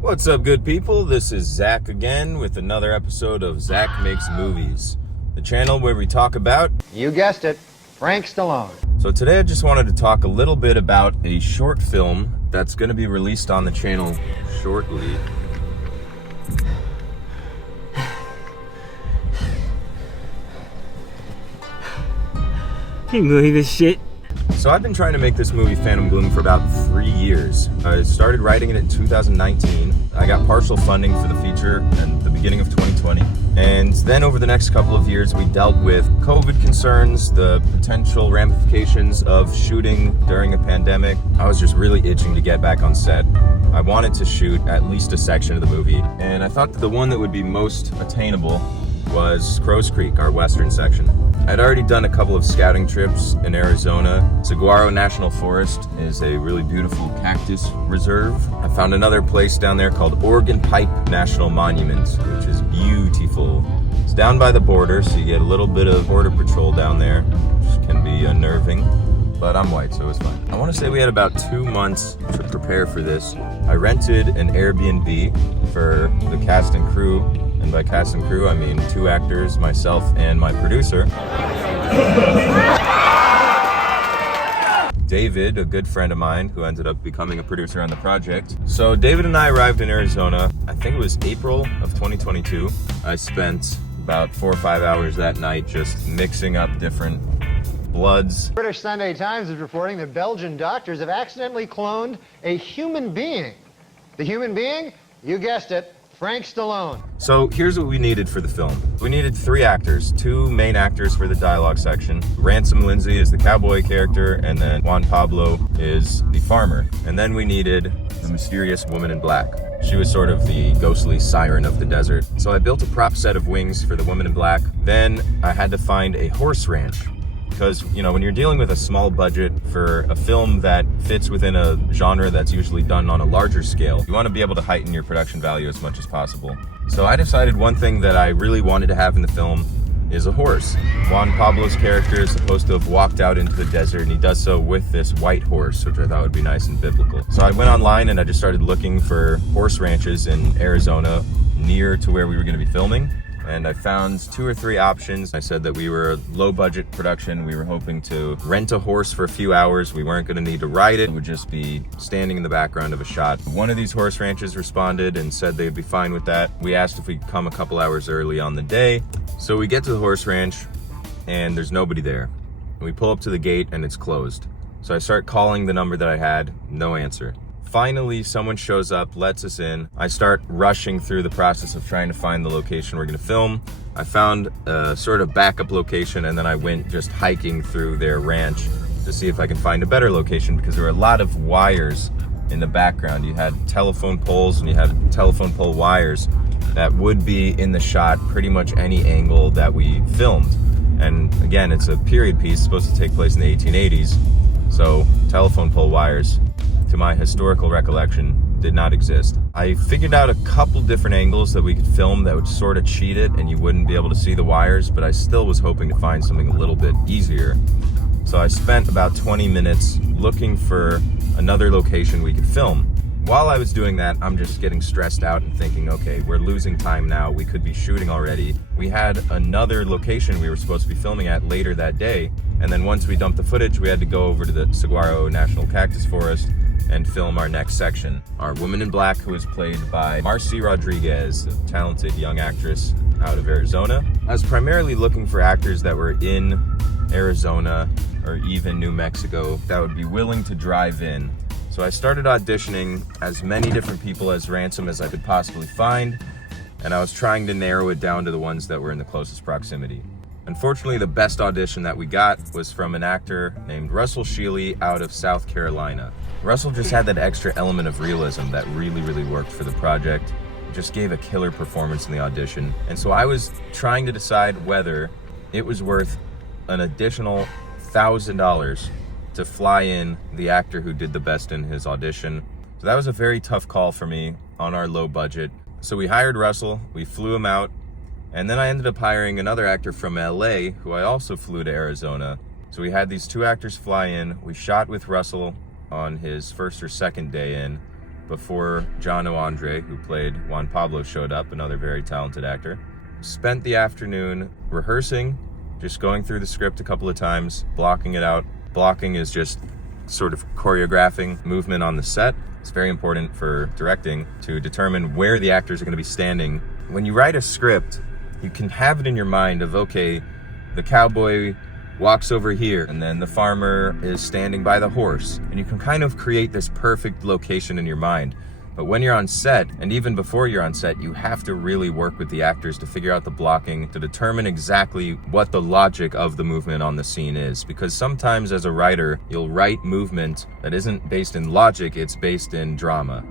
What's up, good people? This is Zach again with another episode of Zach Makes Movies, the channel where we talk about, you guessed it, Frank Stallone. So today I just wanted to talk a little bit about a short film that's going to be released on the channel shortly. Can you believe this shit? So I've been trying to make this movie Phantom Gloom for about 3 years. I started writing it in 2019. I got partial funding for the feature at the beginning of 2020. And then over the next couple of years, we dealt with COVID concerns, the potential ramifications of shooting during a pandemic. I was just really itching to get back on set. I wanted to shoot at least a section of the movie. And I thought that the one that would be most attainable was Crow's Creek, our western section. I'd already done a couple of scouting trips in Arizona. Saguaro National Forest is a really beautiful cactus reserve. I found another place down there called Organ Pipe National Monument, which is beautiful. It's down by the border, so you get a little bit of border patrol down there, which can be unnerving. But I'm white, so it was fine. I want to say we had about 2 months to prepare for this. I rented an Airbnb for the cast and crew. And by cast and crew, I mean 2 actors, myself, and my producer. David, a good friend of mine who ended up becoming a producer on the project. So David and I arrived in Arizona, I think it was April of 2022. I spent about 4 or 5 hours that night just mixing up different bloods. British Sunday Times is reporting that Belgian doctors have accidentally cloned a human being. The human being? You guessed it. Frank Stallone. So here's what we needed for the film. We needed 3 actors, 2 main actors for the dialogue section. Ransom Lindsay is the cowboy character, and then Juan Pablo is the farmer. And then we needed the mysterious woman in black. She was sort of the ghostly siren of the desert. So I built a prop set of wings for the woman in black. Then I had to find a horse ranch. Because, you know, when you're dealing with a small budget for a film that fits within a genre that's usually done on a larger scale, you want to be able to heighten your production value as much as possible. So I decided one thing that I really wanted to have in the film is a horse. Juan Pablo's character is supposed to have walked out into the desert, and he does so with this white horse, which I thought would be nice and biblical. So I went online and I just started looking for horse ranches in Arizona near to where we were going to be filming. And I found 2 or 3 options. I said that we were a low budget production. We were hoping to rent a horse for a few hours. We weren't gonna need to ride it. It would just be standing in the background of a shot. One of these horse ranches responded and said they'd be fine with that. We asked if we could come a couple hours early on the day. So we get to the horse ranch and there's nobody there. We pull up to the gate and it's closed. So I start calling the number that I had, no answer. Finally, someone shows up, lets us in. I start rushing through the process of trying to find the location we're gonna film. I found a sort of backup location, and then I went just hiking through their ranch to see if I can find a better location, because there were a lot of wires in the background. You had telephone poles and you had telephone pole wires that would be in the shot pretty much any angle that we filmed. And again, it's a period piece supposed to take place in the 1880s, so telephone pole wires, to my historical recollection, did not exist. I figured out a couple different angles that we could film that would sort of cheat it and you wouldn't be able to see the wires, but I still was hoping to find something a little bit easier. So I spent about 20 minutes looking for another location we could film. While I was doing that, I'm just getting stressed out and thinking, okay, we're losing time now. We could be shooting already. We had another location we were supposed to be filming at later that day. And then once we dumped the footage, we had to go over to the Saguaro National Cactus Forest and film our next section. Our woman in black, who was played by Marci Rodriguez, a talented young actress out of Arizona. I was primarily looking for actors that were in Arizona or even New Mexico that would be willing to drive in. So I started auditioning as many different people as Ransom as I could possibly find, and I was trying to narrow it down to the ones that were in the closest proximity. Unfortunately, the best audition that we got was from an actor named Russell Shealy out of South Carolina. Russell just had that extra element of realism that really worked for the project. Just gave a killer performance in the audition. And so I was trying to decide whether it was worth an additional $1,000 to fly in the actor who did the best in his audition. So that was a very tough call for me on our low budget. So we hired Russell, we flew him out, And then I ended up hiring another actor from LA who I also flew to Arizona. So we had these 2 actors fly in. We shot with Russell on his first or second day in before Jano André, who played Juan Pablo, showed up, another very talented actor. Spent the afternoon rehearsing, just going through the script a couple of times, blocking it out. Blocking is just sort of choreographing movement on the set. It's very important for directing to determine where the actors are going to be standing. When you write a script, you can have it in your mind of, okay, the cowboy walks over here, and then the farmer is standing by the horse. And you can kind of create this perfect location in your mind. But when you're on set, and even before you're on set, you have to really work with the actors to figure out the blocking, to determine exactly what the logic of the movement on the scene is. Because sometimes as a writer, you'll write movement that isn't based in logic, it's based in drama.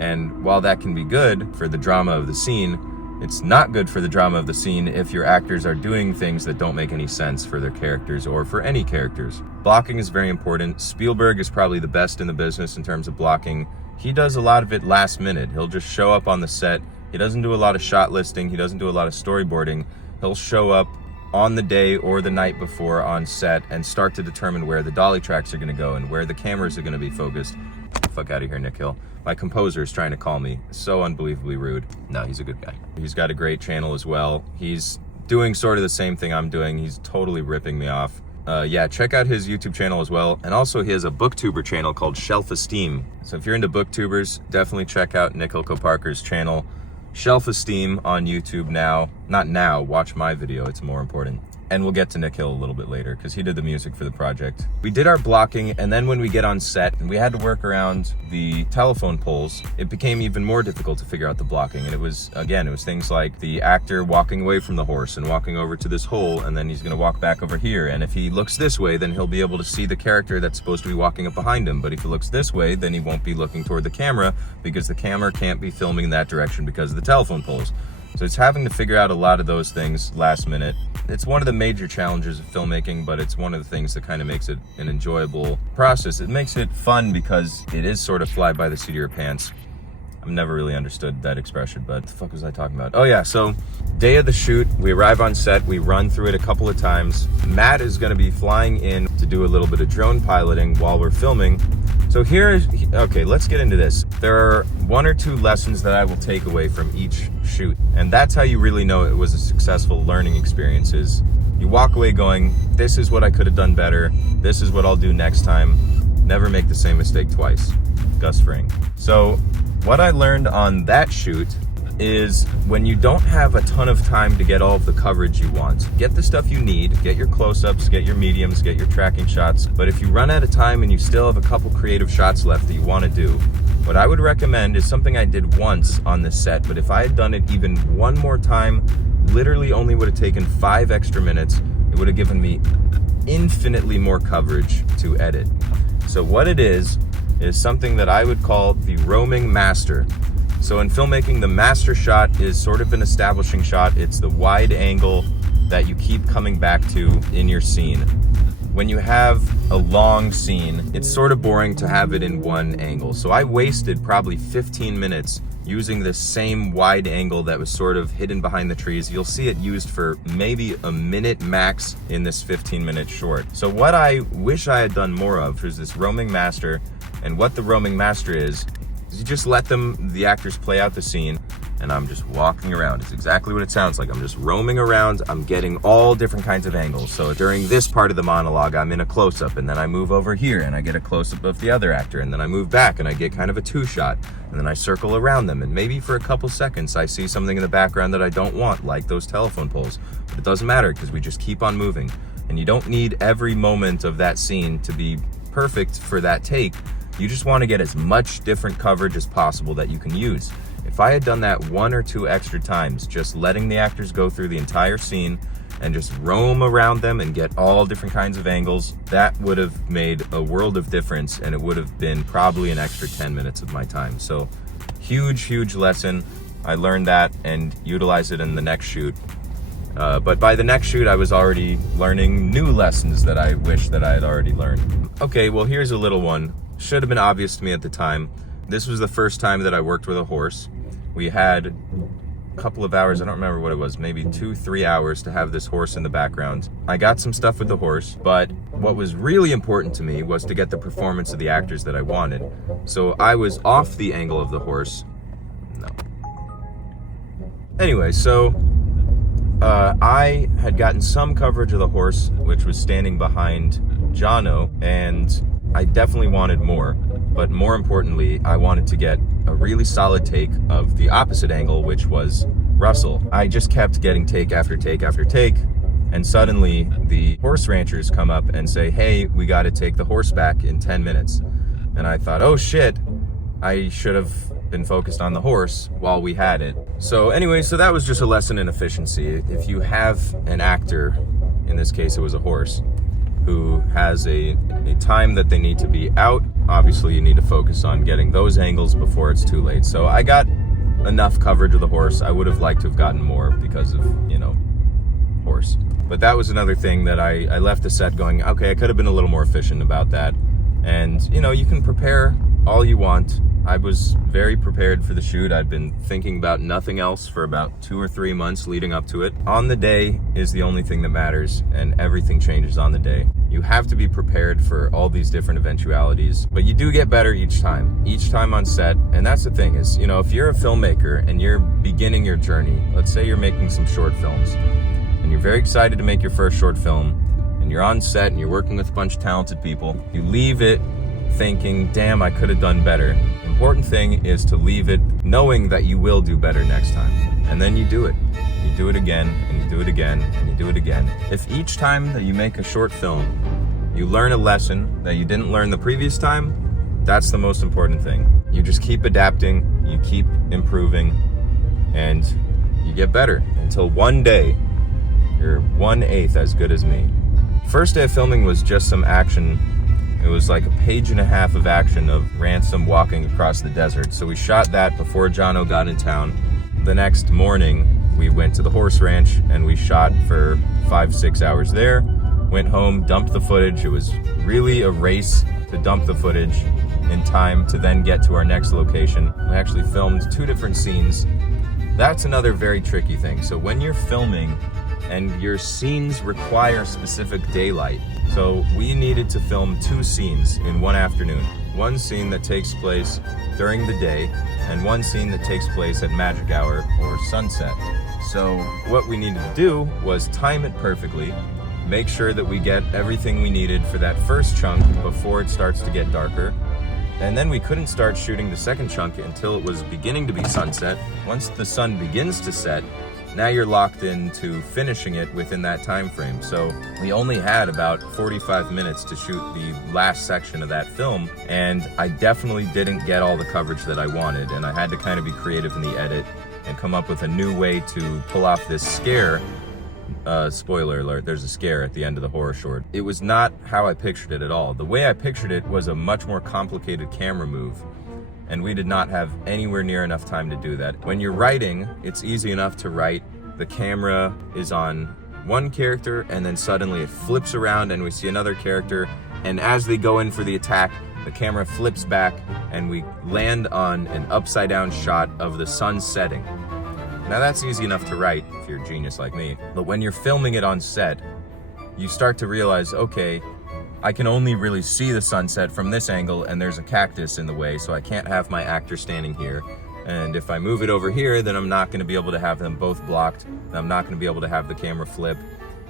And while that can be good for the drama of the scene, it's not good for the drama of the scene if your actors are doing things that don't make any sense for their characters or for any characters. Blocking is very important. Spielberg is probably the best in the business in terms of blocking. He does a lot of it last minute. He'll just show up on the set. He doesn't do a lot of shot listing. He doesn't do a lot of storyboarding. He'll show up on the day or the night before on set and start to determine where the dolly tracks are going to go and where the cameras are going to be focused. Fuck out of here, Nick Hill. My composer is trying to call me. So unbelievably rude. No, he's a good guy. He's got a great channel as well. He's doing sort of the same thing I'm doing. He's totally ripping me off. Yeah, check out his YouTube channel as well. And also he has a booktuber channel called Shelf Esteem. So if you're into booktubers, definitely check out Nick Parker's channel. Shelf Esteem on YouTube now. Not now, watch my video, it's more important. And we'll get to Nick Hill a little bit later because he did the music for the project. We did our blocking, and then when we get on set and we had to work around the telephone poles, it became even more difficult to figure out the blocking. And it was things like the actor walking away from the horse and walking over to this hole, and then he's gonna walk back over here. And if he looks this way, then he'll be able to see the character that's supposed to be walking up behind him. But if he looks this way, then he won't be looking toward the camera because the camera can't be filming in that direction because of the telephone poles. So it's having to figure out a lot of those things last minute. It's one of the major challenges of filmmaking, but it's one of the things that kind of makes it an enjoyable process. It makes it fun because it is sort of fly by the seat of your pants. I've never really understood that expression, but what the fuck was I talking about? Oh yeah, so day of the shoot, we arrive on set, we run through it a couple of times. Matt is gonna be flying in to do a little bit of drone piloting while we're filming. So okay, let's get into this. There are 1 or 2 lessons that I will take away from each shoot. And that's how you really know it was a successful learning experience is you walk away going, this is what I could have done better. This is what I'll do next time. Never make the same mistake twice. Gus Fring. So what I learned on that shoot is when you don't have a ton of time to get all of the coverage you want, get the stuff you need, get your close-ups, get your mediums, get your tracking shots. But if you run out of time and you still have a couple creative shots left that you want to do, what I would recommend is something I did once on this set, but if I had done it even one more time, literally only would have taken 5 extra minutes. It would have given me infinitely more coverage to edit. So what it is something that I would call the roaming master. So in filmmaking, the master shot is sort of an establishing shot. It's the wide angle that you keep coming back to in your scene. When you have a long scene, it's sort of boring to have it in one angle. So I wasted probably 15 minutes using this same wide angle that was sort of hidden behind the trees. You'll see it used for maybe a minute max in this 15-minute short. So what I wish I had done more of is this roaming master. And what the roaming master is you just let the actors play out the scene, and I'm just walking around. It's exactly what it sounds like. I'm just roaming around. I'm getting all different kinds of angles. So during this part of the monologue, I'm in a close-up, and then I move over here, and I get a close-up of the other actor, and then I move back, and I get kind of a 2-shot, and then I circle around them, and maybe for a couple seconds, I see something in the background that I don't want, like those telephone poles. But it doesn't matter, because we just keep on moving. And you don't need every moment of that scene to be perfect for that take. You just want to get as much different coverage as possible that you can use. If I had done that 1 or 2 extra times, just letting the actors go through the entire scene and just roam around them and get all different kinds of angles, that would have made a world of difference, and it would have been probably an extra 10 minutes of my time. So huge lesson. I learned that and utilized it in the next shoot. But by the next shoot, I was already learning new lessons that I wish that I had already learned. Okay, well, here's a little one. Should have been obvious to me at the time. This was the first time that I worked with a horse. We had couple of hours, I don't remember what it was, maybe 2-3 hours to have this horse in the background. I got some stuff with the horse, but what was really important to me was to get the performance of the actors that I wanted. So I was off the angle of the horse. No. Anyway, so I had gotten some coverage of the horse, which was standing behind Jano, and I definitely wanted more. But more importantly, I wanted to get a really solid take of the opposite angle, which was Russell. I just kept getting take after take after take, and suddenly the horse ranchers come up and say, hey, we got to take the horse back in 10 minutes. And I thought, oh shit, I should have been focused on the horse while we had it. So anyway, so that was just a lesson in efficiency. If you have an actor, in this case it was a horse, who has a time that they need to be out, obviously you need to focus on getting those angles before it's too late. So I got enough coverage of the horse. I would have liked to have gotten more because of, you know, horse. But that was another thing that I left the set going, okay, I could have been a little more efficient about that. And, you know, you can prepare all you want. I was very prepared for the shoot. I'd been thinking about nothing else for about 2 or 3 months leading up to it. On the day is the only thing that matters, and everything changes on the day. You have to be prepared for all these different eventualities, but you do get better each time on set. And that's the thing is, you know, if you're a filmmaker and you're beginning your journey, let's say you're making some short films, and you're very excited to make your first short film, and you're on set and you're working with a bunch of talented people, you leave it thinking, damn, I could have done better. The important thing is to leave it knowing that you will do better next time. And then you do it. You do it again, and you do it again, and you do it again. If each time that you make a short film, you learn a lesson that you didn't learn the previous time, that's the most important thing. You just keep adapting, you keep improving, and you get better until one day you're 1/8 as good as me. First day of filming was just some action. It was like a 1.5 pages of action of Ransom walking across the desert. So we shot that before Jano got in town. The next morning, we went to the horse ranch and we shot for 5-6 hours there. Went home, dumped the footage. It was really a race to dump the footage in time to then get to our next location. We actually filmed 2 different scenes. That's another very tricky thing. So when you're filming and your scenes require specific daylight, so we needed to film 2 scenes in one afternoon. One scene that takes place during the day and one scene that takes place at magic hour or sunset. So what we needed to do was time it perfectly, make sure that we get everything we needed for that first chunk before it starts to get darker. And then we couldn't start shooting the second chunk until it was beginning to be sunset. Once the sun begins to set, now you're locked into finishing it within that time frame. So we only had about 45 minutes to shoot the last section of that film, and I definitely didn't get all the coverage that I wanted, and I had to kind of be creative in the edit and come up with a new way to pull off this scare. Spoiler alert, there's a scare at the end of the horror short. It was not how I pictured it at all. The way I pictured it was a much more complicated camera move, and we did not have anywhere near enough time to do that. When you're writing, it's easy enough to write. The camera is on one character, and then suddenly it flips around and we see another character, and as they go in for the attack, the camera flips back and we land on an upside down shot of the sun setting. Now that's easy enough to write if you're a genius like me, but when you're filming it on set, you start to realize, okay, I can only really see the sunset from this angle and there's a cactus in the way, so I can't have my actor standing here. And if I move it over here, then I'm not going to be able to have them both blocked. I'm not going to be able to have the camera flip.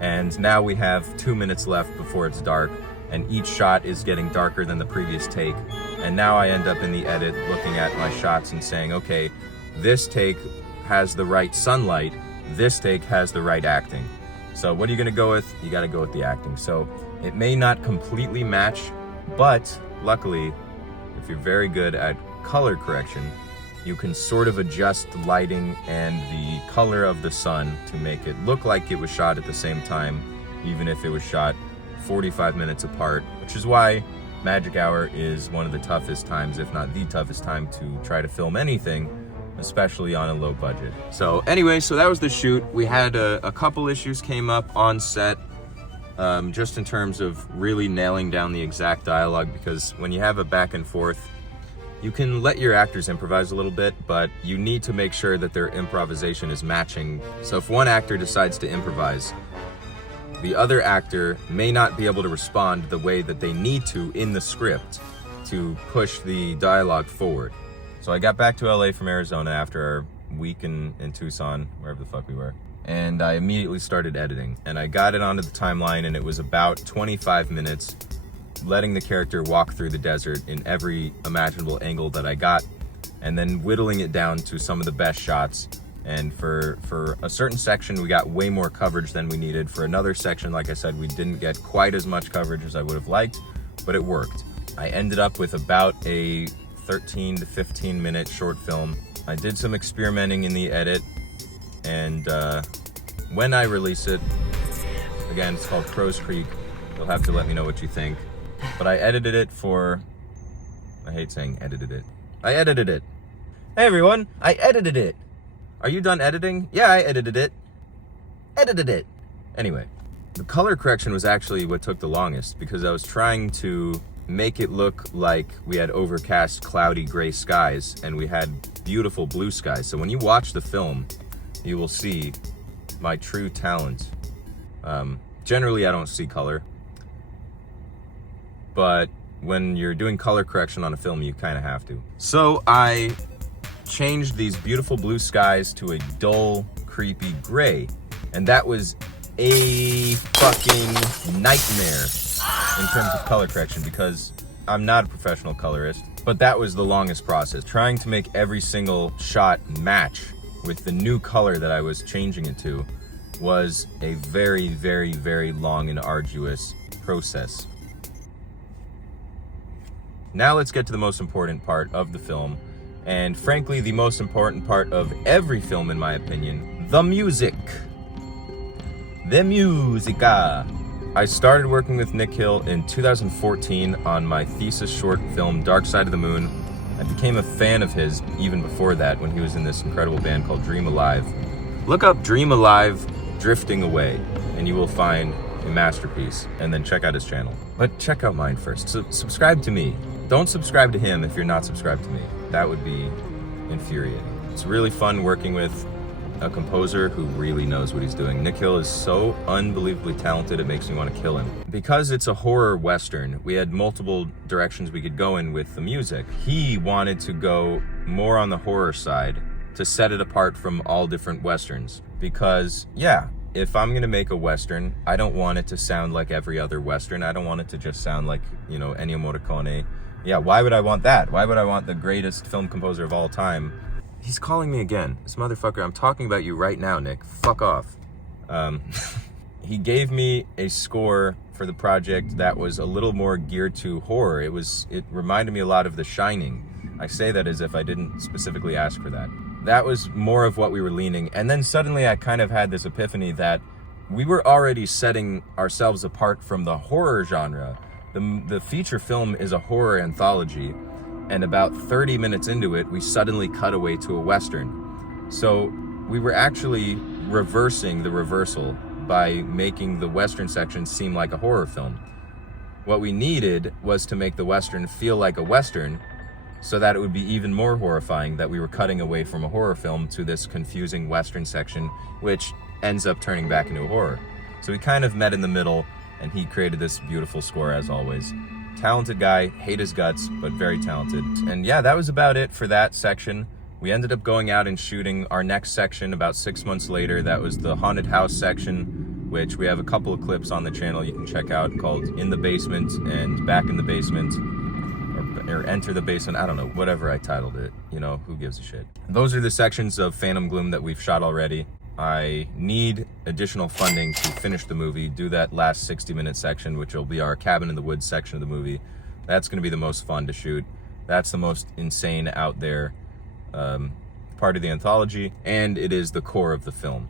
And now we have 2 minutes left before it's dark, and each shot is getting darker than the previous take. And now I end up in the edit looking at my shots and saying, okay, this take has the right sunlight, this take has the right acting. So what are you going to go with? You got to go with the acting. So it may not completely match, but luckily, if you're very good at color correction, you can sort of adjust the lighting and the color of the sun to make it look like it was shot at the same time, even if it was shot 45 minutes apart, which is why magic hour is one of the toughest times, if not the toughest time, to try to film anything, especially on a low budget. So anyway, so that was the shoot. We had a couple issues came up on set, just in terms of really nailing down the exact dialogue, because when you have a back and forth, You can let your actors improvise a little bit, but you need to make sure that their improvisation is matching. So if one actor decides to improvise, the other actor may not be able to respond the way that they need to in the script to push the dialogue forward. So I got back to LA from Arizona after our week in Tucson, wherever the fuck we were. And I immediately started editing. And I got it onto the timeline, and it was about 25 minutes, letting the character walk through the desert in every imaginable angle that I got, and then whittling it down to some of the best shots. And for a certain section, we got way more coverage than we needed. For another section, like I said, we didn't get quite as much coverage as I would have liked, but it worked. I ended up with about a 13 to 15 minute short film. I did some experimenting in the edit, and when I release it, again, it's called Crow's Creek. You'll have to let me know what you think. But I edited it for, I hate saying edited it. I edited it. Hey everyone, I edited it. Are you done editing? Yeah, I edited it. Edited it. Anyway, the color correction was actually what took the longest, because I was trying to make it look like we had overcast, cloudy, gray skies, and we had beautiful blue skies. So when you watch the film, you will see my true talent. Generally, I don't see color, but when you're doing color correction on a film, you kind of have to. So I changed these beautiful blue skies to a dull, creepy gray, and that was a fucking nightmare in terms of color correction, because I'm not a professional colorist, but that was the longest process. Trying to make every single shot match with the new color that I was changing it to was a very, very, very long and arduous process. Now let's get to the most important part of the film, and frankly, the most important part of every film in my opinion, the music. The musica. I started working with Nick Hill in 2014 on my thesis short film, Dark Side of the Moon. I became a fan of his even before that, when he was in this incredible band called Dream Alive. Look up Dream Alive Drifting Away, and you will find a masterpiece, and then check out his channel. But check out mine first. Subscribe to me. Don't subscribe to him if you're not subscribed to me. That would be infuriating. It's really fun working with a composer who really knows what he's doing. Nick Hill is so unbelievably talented, it makes me want to kill him. Because it's a horror western, we had multiple directions we could go in with the music. He wanted to go more on the horror side to set it apart from all different westerns. Because, yeah, if I'm gonna make a western, I don't want it to sound like every other western. I don't want it to just sound like, you know, Ennio Morricone. Yeah, why would I want that? Why would I want the greatest film composer of all time? He's calling me again. This motherfucker, I'm talking about you right now, Nick. Fuck off. He gave me a score for the project that was a little more geared to horror. It reminded me a lot of The Shining. I say that as if I didn't specifically ask for that. That was more of what we were leaning. And then suddenly I kind of had this epiphany that we were already setting ourselves apart from the horror genre. The feature film is a horror anthology, and about 30 minutes into it, we suddenly cut away to a western. So we were actually reversing the reversal by making the western section seem like a horror film. What we needed was to make the western feel like a western, so that it would be even more horrifying that we were cutting away from a horror film to this confusing western section, which ends up turning back into a horror. So we kind of met in the middle, and he created this beautiful score as always. Talented guy, hate his guts, but very talented. And yeah, that was about it for that section. We ended up going out and shooting our next section about 6 months later. That was the haunted house section, which we have a couple of clips on the channel you can check out, called In the Basement and Back in the Basement, or Enter the Basement. I don't know, whatever I titled it, you know, who gives a shit. Those are the sections of Phantom Gloom that we've shot already. I need additional funding to finish the movie, do that last 60-minute section, which will be our cabin in the woods section of the movie. That's going to be the most fun to shoot. That's the most insane out there part of the anthology, and it is the core of the film.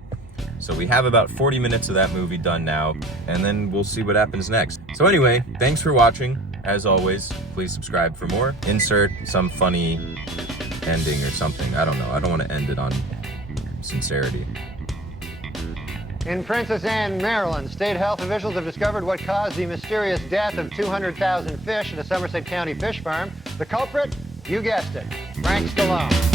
So we have about 40 minutes of that movie done now, and then we'll see what happens next. So anyway, thanks for watching. As always, please subscribe for more. Insert some funny ending or something. I don't know. I don't want to end it on sincerity. In Princess Anne, Maryland, state health officials have discovered what caused the mysterious death of 200,000 fish at a Somerset County fish farm. The culprit? You guessed it, Frank Stallone.